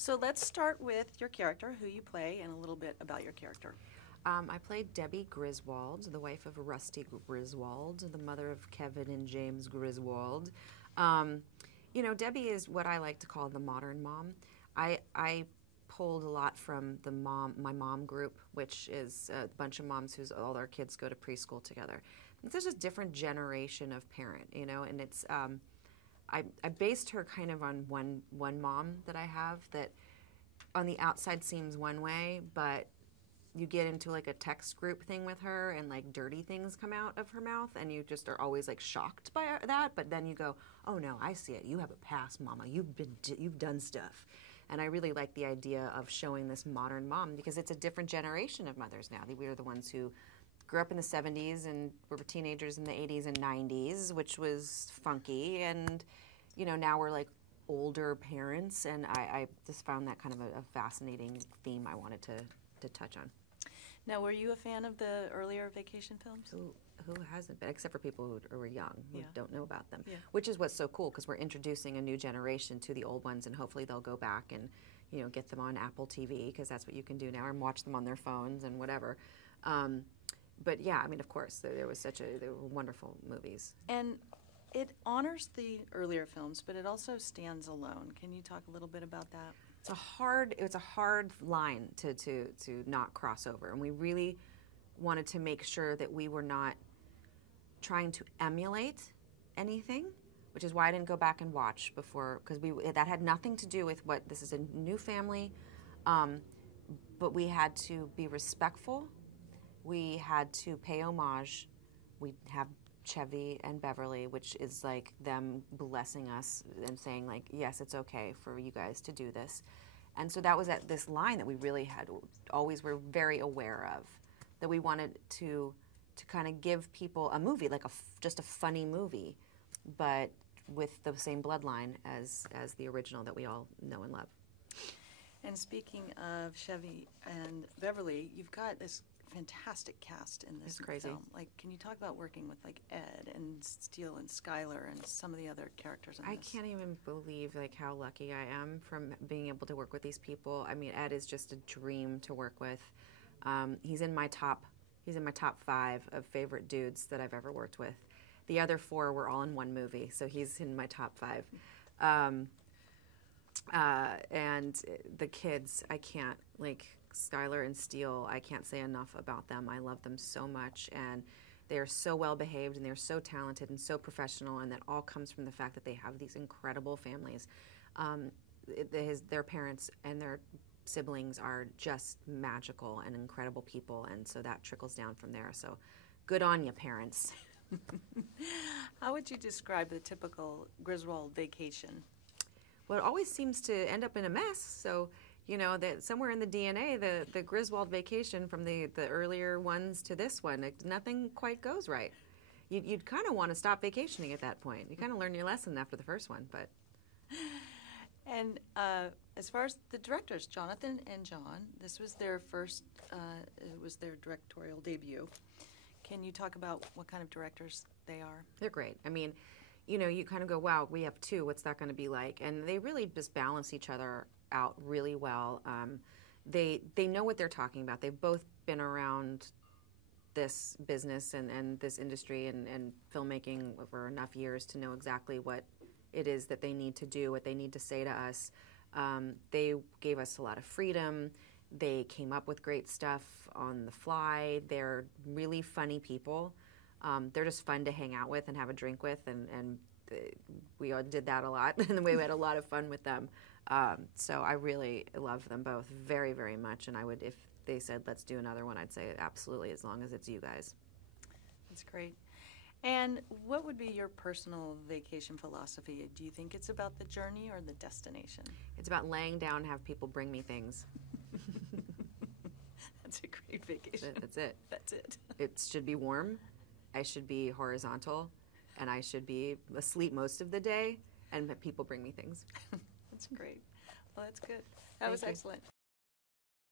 So let's start with your character, who you play, and a little bit about your character. I played Debbie Griswold, the wife of Rusty Griswold, the mother of Kevin and James Griswold. You know, Debbie is what I like to call the modern mom. I pulled a lot from my mom group, which is a bunch of moms whose all their kids go to preschool together. It's just a different generation of parent, you know, and it's I based her kind of on one mom that I have that on the outside seems one way, but you get into like a text group thing with her and like dirty things come out of her mouth and you just are always like shocked by that, but then you go, oh no, I see it. You have a past, mama. You've done stuff. And I really like the idea of showing this modern mom because it's a different generation of mothers now. We are the ones who grew up in the 70s and were teenagers in the 80s and 90s, which was funky. And, you know, now we're like older parents. And I just found that kind of a fascinating theme I wanted to touch on. Now, were you a fan of the earlier vacation films? Who hasn't been, except for people who are young, who don't know about them, yeah. Which is what's so cool because we're introducing a new generation to the old ones and hopefully they'll go back and, you know, get them on Apple TV because that's what you can do now and watch them on their phones and whatever. But yeah, I mean, of course, they were wonderful movies. And it honors the earlier films, but it also stands alone. Can you talk a little bit about that? It's a hard line to not cross over, and we really wanted to make sure that we were not trying to emulate anything, which is why I didn't go back and watch before, because that had nothing to do with what this is a new family, but we had to be respectful. We had to pay homage. We have Chevy and Beverly, which is like them blessing us and saying like, yes, it's okay for you guys to do this. And so that was at this line that we really had always were very aware of, that we wanted to kind of give people a movie, like just a funny movie, but with the same bloodline as the original that we all know and love. And speaking of Chevy and Beverly, you've got this fantastic cast in this film. Like, can you talk about working with like Ed and Steele and Skylar and some of the other characters in this? I can't even believe like how lucky I am from being able to work with these people. I mean, Ed is just a dream to work with. He's in my top 5 of favorite dudes that I've ever worked with. The other 4 were all in one movie, so he's in my top 5. And the kids, I can't, like Skylar and Steele, I can't say enough about them. I love them so much, and they are so well behaved, and they're so talented and so professional, and that all comes from the fact that they have these incredible families. Their parents and their siblings are just magical and incredible people, and so that trickles down from there. So good on you, parents. How would you describe the typical Griswold vacation? Well, it always seems to end up in a mess. So, you know, that somewhere in the DNA, the Griswold vacation from the earlier ones to this one, nothing quite goes right. You'd kind of want to stop vacationing at that point. You kind of learn your lesson after the first one, but. And as far as the directors, Jonathan and John, this was their first, it was their directorial debut. Can you talk about what kind of directors they are? They're great. I mean, you know, you kind of go, wow, we have 2. What's that going to be like? And they really just balance each other out really well. They know what they're talking about. They've both been around this business and this industry and filmmaking for enough years to know exactly what it is that they need to do, what they need to say to us. They gave us a lot of freedom. They came up with great stuff on the fly. They're really funny people. They're just fun to hang out with and have a drink with, and we all did that a lot, and we had a lot of fun with them. So I really love them both very, very much, and I would, if they said, let's do another one, I'd say absolutely, as long as it's you guys. That's great. And what would be your personal vacation philosophy? Do you think it's about the journey or the destination? It's about laying down and have people bring me things. That's a great vacation. That's it. That's it. It should be warm. I should be horizontal, and I should be asleep most of the day, and people bring me things. That's great. Well, that's good. That was excellent.